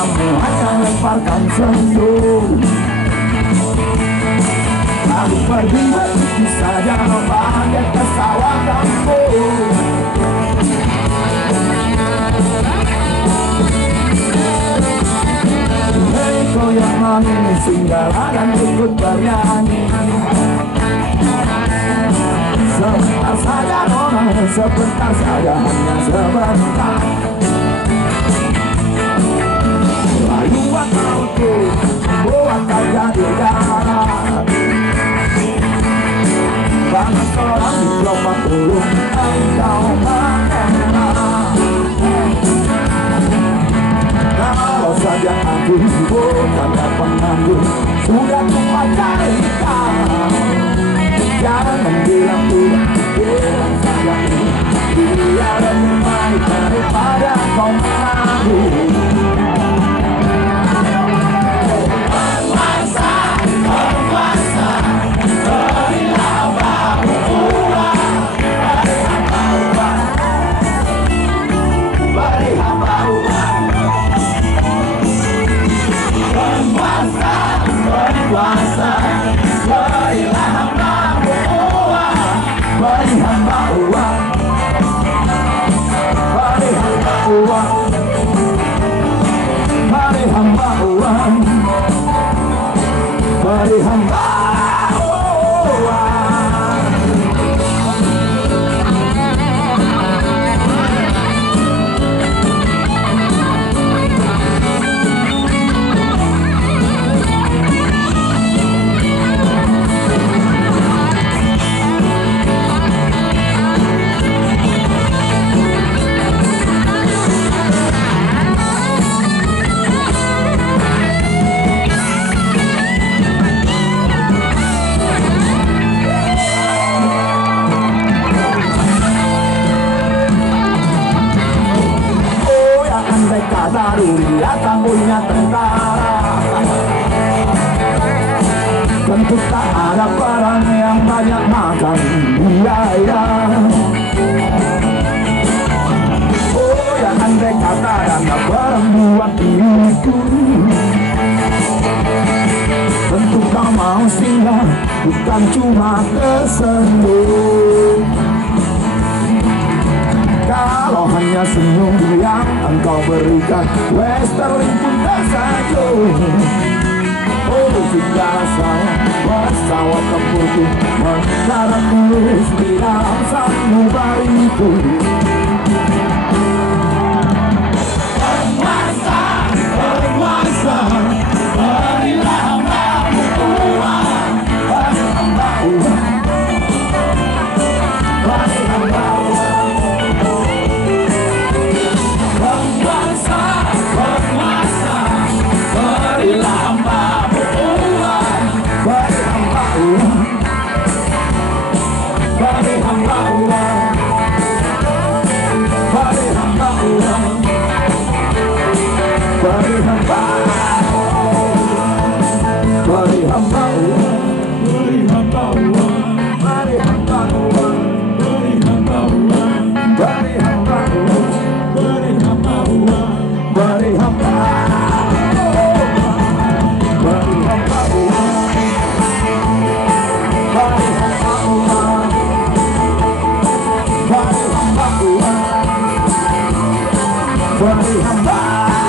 kamu hanya lemparkan senyum. Aku pergi begitu saja bahagia kesawatanmu. Hei kau yang manis singgahlah dan ikut bernyanyi. Sebentar saja nona, sebentar saja, hanya sebentar. Rayuan lautku buat kau jadi darat. Panas seorang di gelombang turun, engkau mengenal. Kalau saja aku bukan penganggur, sudah kupacari kau. Jangan bilang tidak, bilang saja dia lebih baik daripada kau menanggung. Beri hamba dunia tak punya tentara. Tentu tak ada perang yang banyak makan biaya. Oh ya andai kata dan perang buat diriku, tentu kau mau singgah, bukan cuma tersenyum. Kalau hanya senyum yang engkau berikan, Westerling pun tersenyum. Oh jika saya pesawat tempurku mendarat tulus di dalam sanubariku. Penguasa, penguasa, berilah hambamu uang, beri hamba uang, beri hamba uang. Beri hamba